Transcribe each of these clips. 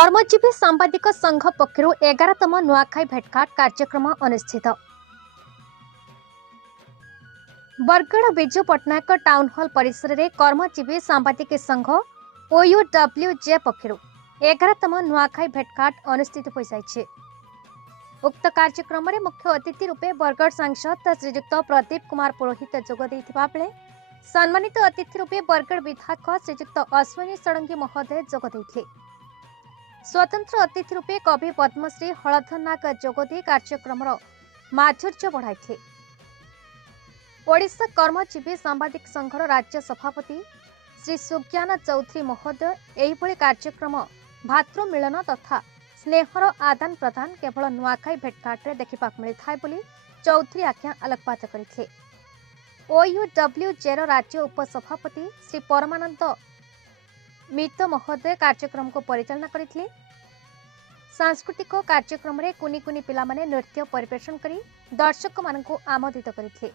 कर्मजीवी सांबादिक संघ पक्षर 11तम नुआखाई भेटघाट कार्यक्रम अनुष्ठित। बरगढ़ विजु पट्टनायक टाउन हॉल परिसर में कर्मजीवी सांबादिक संघ OUWJ पक्षर 11तम नुआखाई भेटघाट अनुष्ठित हो जाइछे। उक्त कार्यक्रम में मुख्य अतिथि रूपे बरगढ़ सांसद श्रीजुक्त प्रदीप कुमार पुरोहित जोग देथिबा बेले सम्मानित अतिथि रूपे बरगढ़ विधायक श्रीजुक्त अश्विनी षडंगी महोदय जोग देथिले। स्वतंत्र अतिथि रूपे कवि पद्मश्री हलधर नाग जोगदे कार्यक्रम माधुर्य बढ़ाई। ओडिशा कर्मजीवी सांबादिक संघर राज्य सभापति श्री सुज्ञान चौधरी महोदय एहिभଳି कार्यक्रम भातृ मिलन तथा स्नेहर आदान प्रदान केवल नुआखाई भेटघाट रे देखा मिलता है चौधरी आज्ञा आलोकपात करते। OUWJ राज्य उपसभापति श्री परमानंद मित महोदय कार्यक्रम को परिचालना करथिले। सांस्कृतिक कार्यक्रम रे कुनी कुनी पिला माने नृत्य परिवेषण करी दर्शक मानकु आमोदित करथिले।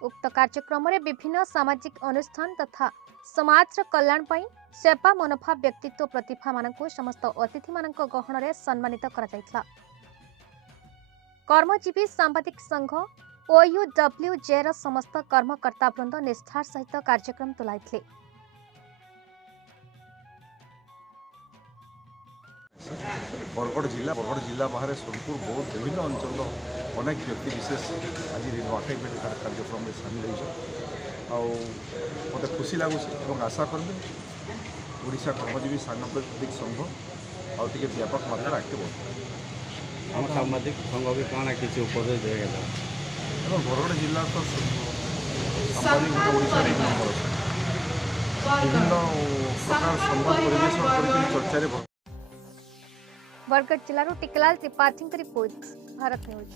उक्त कार्यक्रम रे विभिन्न सामाजिक अनुष्ठान तथा समाज कल्याण पई सेवा मनोभाव व्यक्तित्व प्रतिभा मानकु समस्त अतिथि मानक गहण रे सम्मानित करा जायथला। कर्मजीवी सांबादिक संघ OUWJ र समस्त कर्मकर्ता वृंद निष्ठार सहित कार्यक्रम तुलाइथिले। बरगढ़ जिला बाहर सोनपुर बहुत विभिन्न अंचल अनेक व्यक्ति विशेष आज नुआखाई भेटघाट कार्यक्रम में सामिल होते खुशी लगुच और आशा करी ओडिशा कर्मजीवी सांबादिक संघ और व्यापक मात्रा एक्टिव हो सांबादिक संघ भी कौन किसी उपदेश देगा बरगढ़ जिला तो सांबादिक ओडिशा एक नंबर विभिन्न प्रकार संवाद परिवेश चर्चा। बरगढ़ जिलूर टिकलाल त्रिपाठी रिपोर्ट, भारत न्यूज।